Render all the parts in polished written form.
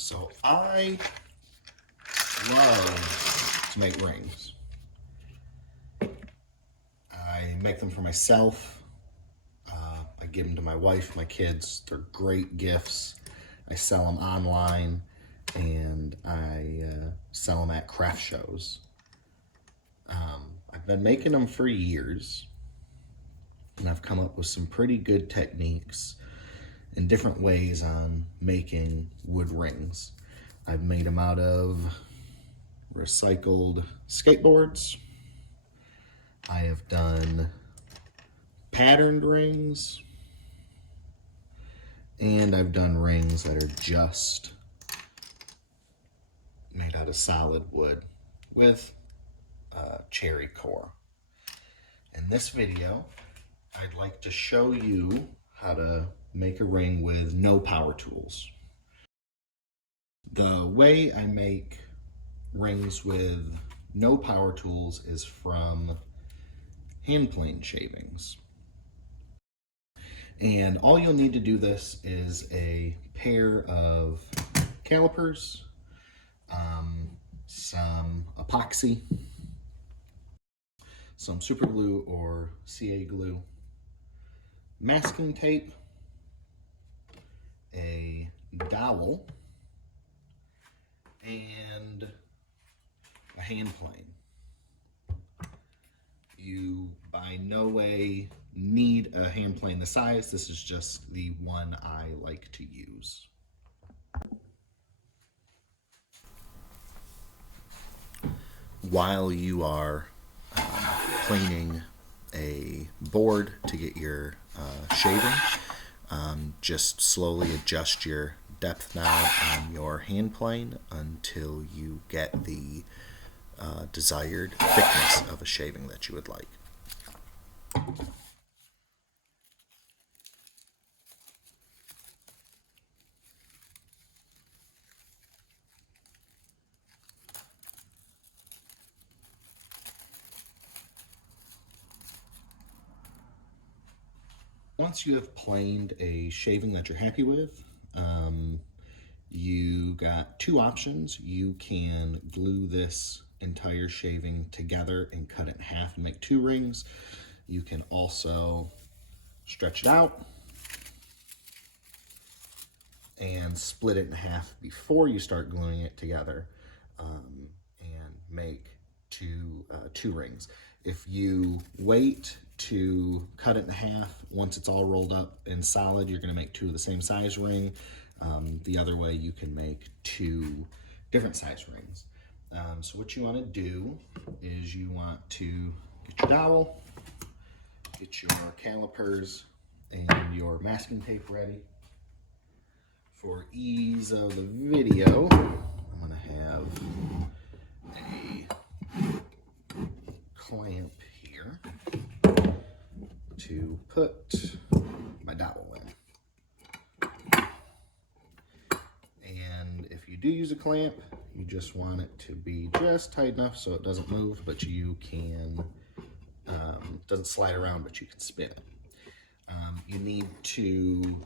So I love to make rings. I make them for myself. I give them to my wife, my kids. They're great gifts. I sell them online, and I sell them at craft shows. I've been making them for years, and I've come up with some pretty good techniques and different ways on making wood rings. I've made them out of recycled skateboards. I have done patterned rings, and I've done rings that are just made out of solid wood with cherry core. In this video, I'd like to show you how to make a ring with no power tools. The way I make rings with no power tools is from hand plane shavings. And all you'll need to do this is a pair of calipers, some epoxy, some super glue or CA glue, masking tape, a dowel, and a hand plane. You by no way need a hand plane this size. This is just the one I like to use. While you are planing a board to get your shaving, just slowly adjust your depth knob on your hand plane until you get the desired thickness of a shaving that you would like. Once you have planed a shaving that you're happy with, you got two options. You can glue this entire shaving together and cut it in half and make two rings. You can also stretch it out and split it in half before you start gluing it together, and make two rings. If you wait to cut it in half, once it's all rolled up and solid, you're going to make two of the same size ring. The other way, you can make two different size rings. So what you want to do is you want to get your dowel, get your calipers, and your masking tape ready. For ease of the video, I'm going to have a clamp here to put my dowel in. And if you do use a clamp, you just want it to be just tight enough so it doesn't move, but you can, doesn't slide around, but you can spin it. You need to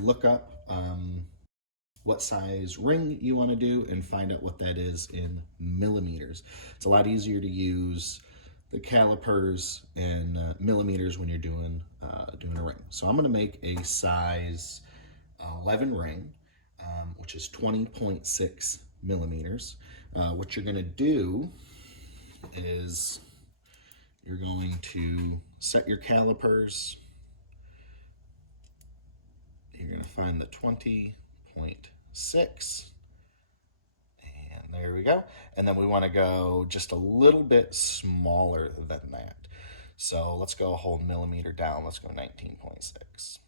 look up what size ring you want to do and find out what that is in millimeters. It's a lot easier to use the calipers and millimeters when you're doing a ring. So I'm going to make a size 11 ring, which is 20.6 millimeters. What you're going to do is you're going to set your calipers. You're going to find the 20.6, and there we go. And then we want to go just a little bit smaller than that. So let's go a whole millimeter down. Let's go 19.6.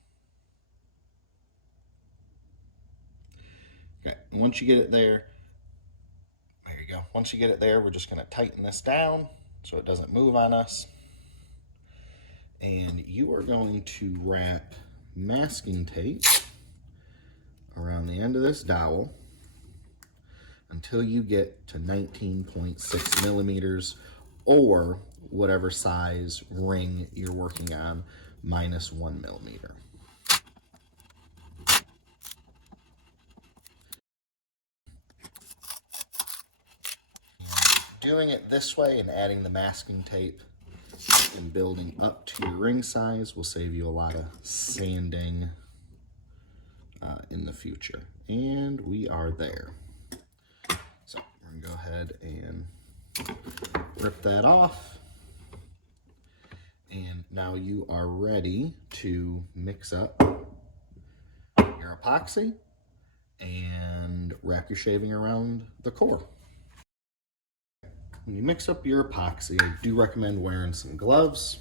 Okay, and once you get it there you go. Once you get it there, we're just going to tighten this down so it doesn't move on us. And you are going to wrap masking tape around the end of this dowel until you get to 19.6 millimeters or whatever size ring you're working on minus 1 millimeter. doing it this way and adding the masking tape and building up to your ring size will save you a lot of sanding in the future. And we are there. So we're gonna go ahead and rip that off. And now you are ready to mix up your epoxy and wrap your shaving around the core. When you mix up your epoxy, I do recommend wearing some gloves.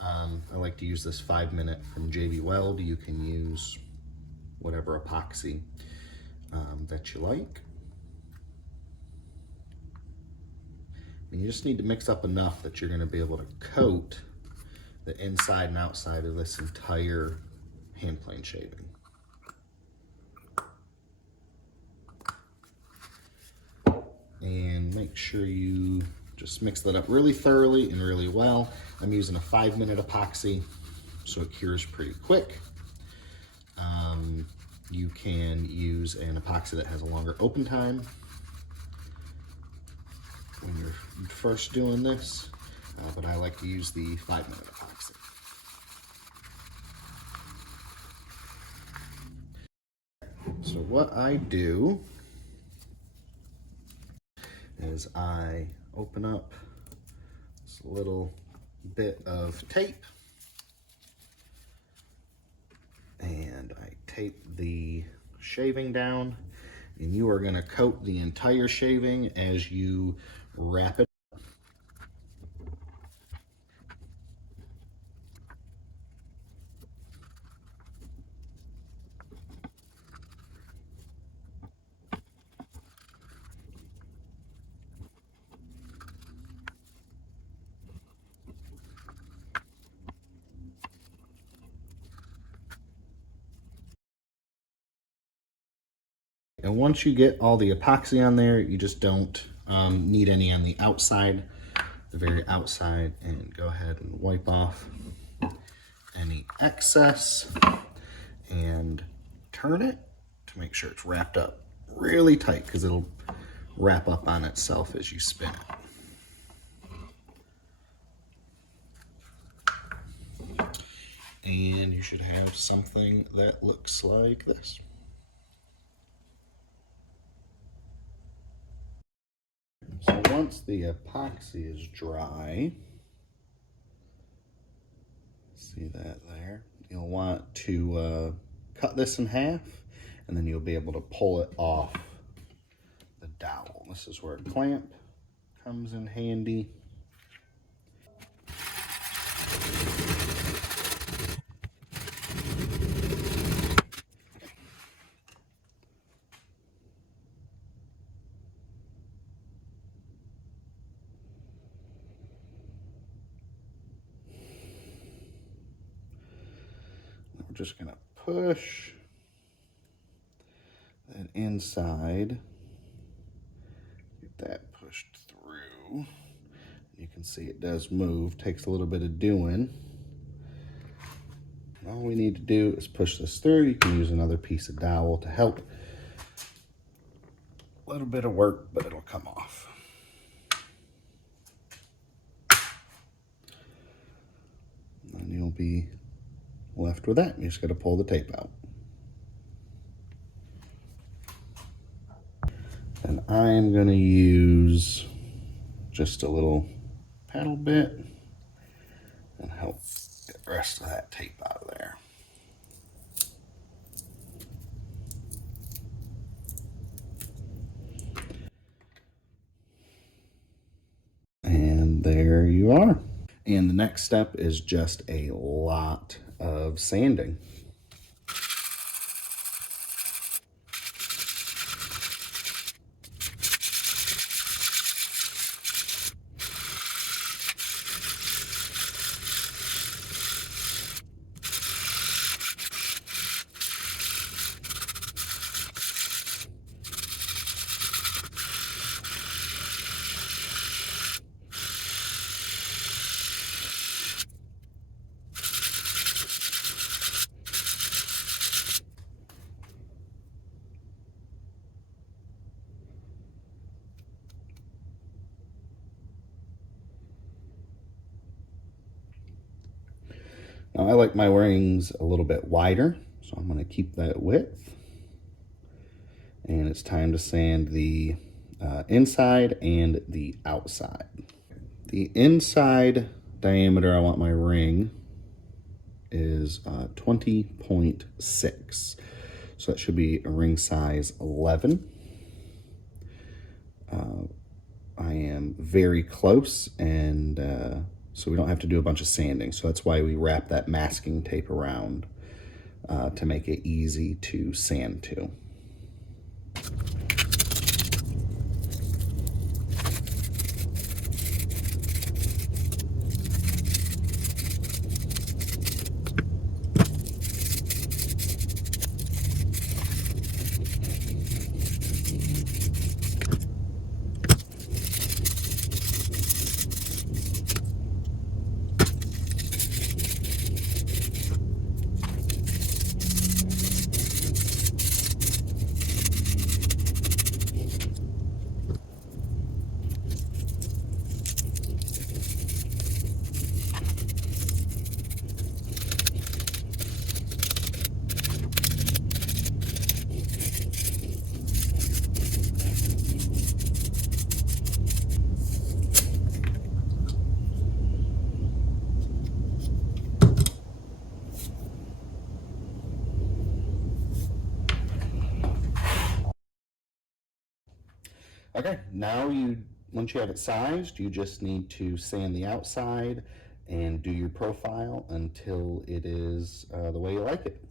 I like to use this 5-minute from JB Weld. You can use whatever epoxy that you like. And you just need to mix up enough that you're going to be able to coat the inside and outside of this entire hand plane shaving. And make sure you just mix that up really thoroughly and really well. I'm using a 5-minute epoxy, so it cures pretty quick. You can use an epoxy that has a longer open time when you're first doing this, but I like to use the 5-minute epoxy. So what I do is I open up this little bit of tape and I tape the shaving down, and you are going to coat the entire shaving as you wrap it. And once you get all the epoxy on there, you just don't need any on the outside, the very outside, and go ahead and wipe off any excess and turn it to make sure it's wrapped up really tight, because it'll wrap up on itself as you spin it. And you should have something that looks like this. So once the epoxy is dry, see that there, you'll want to cut this in half, and then you'll be able to pull it off the dowel. This is where a clamp comes in handy. We're just going to push that inside, get that pushed through. You can see it does move, takes a little bit of doing. All we need to do is push this through. You can use another piece of dowel to help. A little bit of work, but it'll come off. And you'll be left with that. You just got to pull the tape out. And I'm going to use just a little paddle bit and help get the rest of that tape out of there. And there you are. And the next step is just a lot of sanding. Now I like my rings a little bit wider, so I'm going to keep that width. And it's time to sand the inside and the outside. The inside diameter I want my ring is 20.6. So that should be a ring size 11. I am very close, and so we don't have to do a bunch of sanding. So that's why we wrap that masking tape around to make it easy to sand to. Okay, now once you have it sized, you just need to sand the outside and do your profile until it is the way you like it.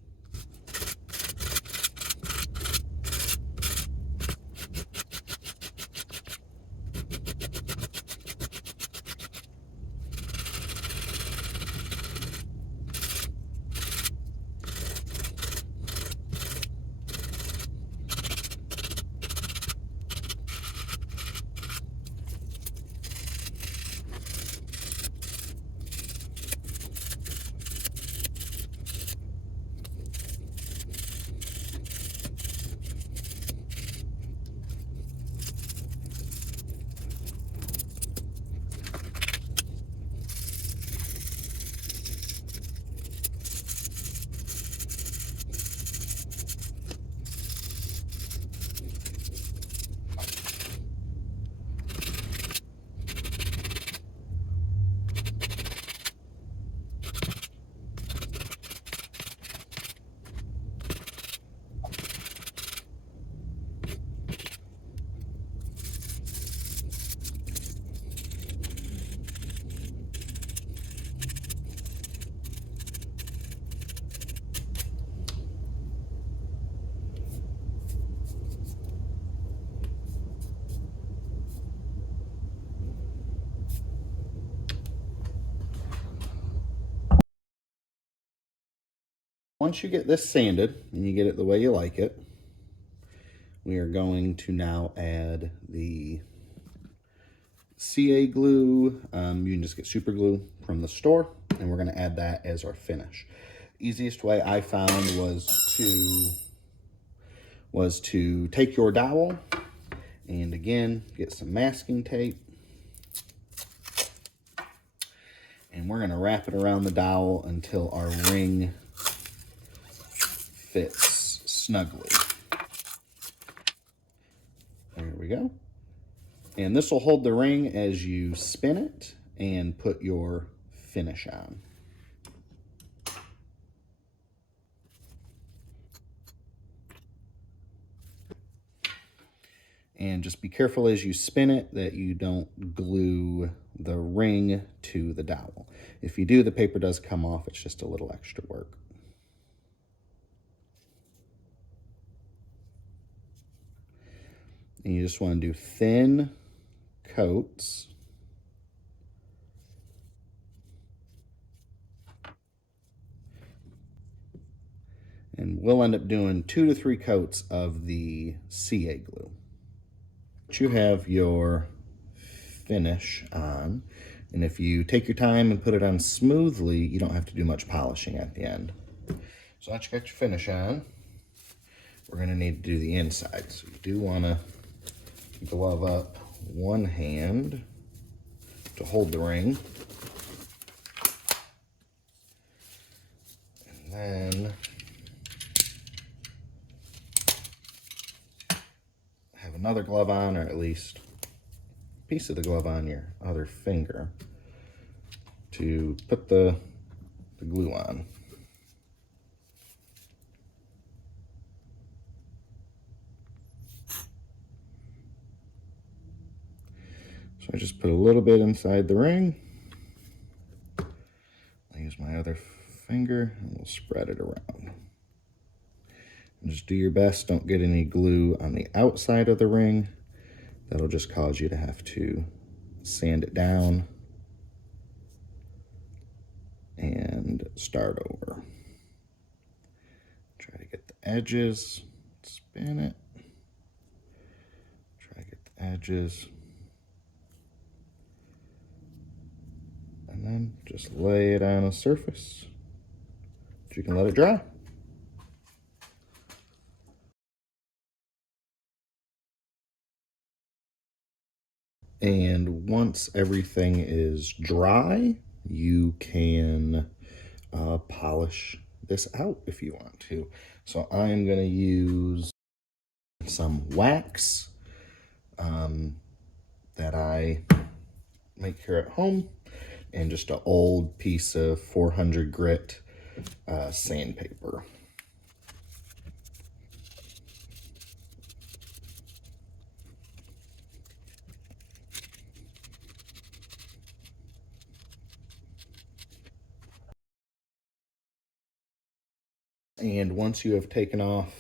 Once you get this sanded and you get it the way you like it, we are going to now add the CA glue. You can just get super glue from the store, and we're going to add that as our finish. Easiest way I found was to take your dowel and again get some masking tape, and we're going to wrap it around the dowel until our ring fits snugly. There we go. And this will hold the ring as you spin it and put your finish on. And just be careful as you spin it that you don't glue the ring to the dowel. If you do, the paper does come off. It's just a little extra work. And you just want to do thin coats. And we'll end up doing 2 to 3 coats of the CA glue. You have your finish on, and if you take your time and put it on smoothly, you don't have to do much polishing at the end. So once you got your finish on, we're going to need to do the inside. So you do want to glove up one hand to hold the ring, then have another glove on, or at least a piece of the glove on your other finger to put the glue on. So I just put a little bit inside the ring. I use my other finger and we'll spread it around. And just do your best, don't get any glue on the outside of the ring. That'll just cause you to have to sand it down and start over. Try to get the edges, spin it. Try to get the edges. And then just lay it on a surface. You can let it dry. And once everything is dry, you can polish this out if you want to. So I'm going to use some wax that I make here at home, and just an old piece of 400 grit sandpaper. And once you have taken off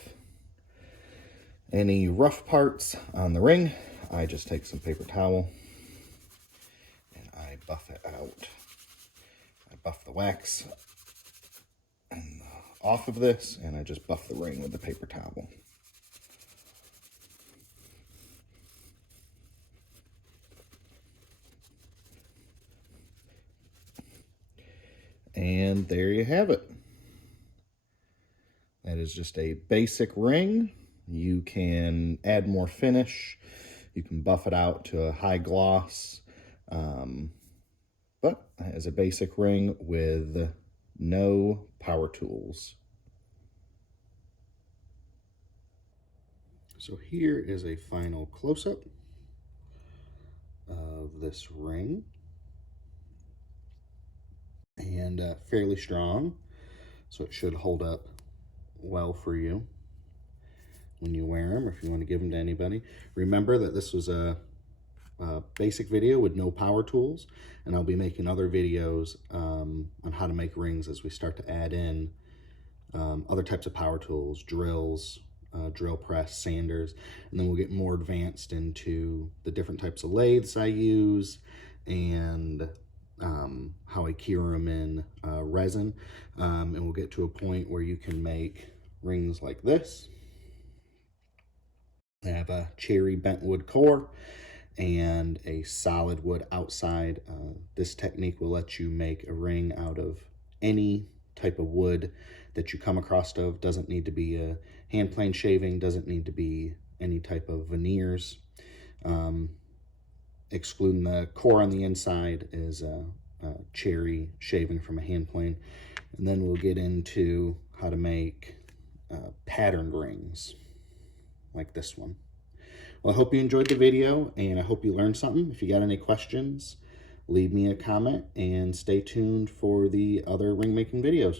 any rough parts on the ring, I just take some paper towel and I buff it out. I buff the wax off of this, and I just buff the ring with the paper towel. And there you have it. That is just a basic ring. You can add more finish. You can buff it out to a high gloss. But as a basic ring with no power tools. So here is a final close-up of this ring. And fairly strong, so it should hold up well for you when you wear them, or if you want to give them to anybody. Remember that this was a basic video with no power tools, and I'll be making other videos on how to make rings as we start to add in other types of power tools, drills, drill press, sanders, and then we'll get more advanced into the different types of lathes I use, and how I cure them in resin, and we'll get to a point where you can make rings like this. I have a cherry bent wood core and a solid wood outside. This technique will let you make a ring out of any type of wood that you come across of. Doesn't need to be a hand plane shaving, doesn't need to be any type of veneers. Excluding the core on the inside is a cherry shaving from a hand plane. And then we'll get into how to make patterned rings like this one. Well, I hope you enjoyed the video, and I hope you learned something. If you got any questions, leave me a comment, and stay tuned for the other ring making videos.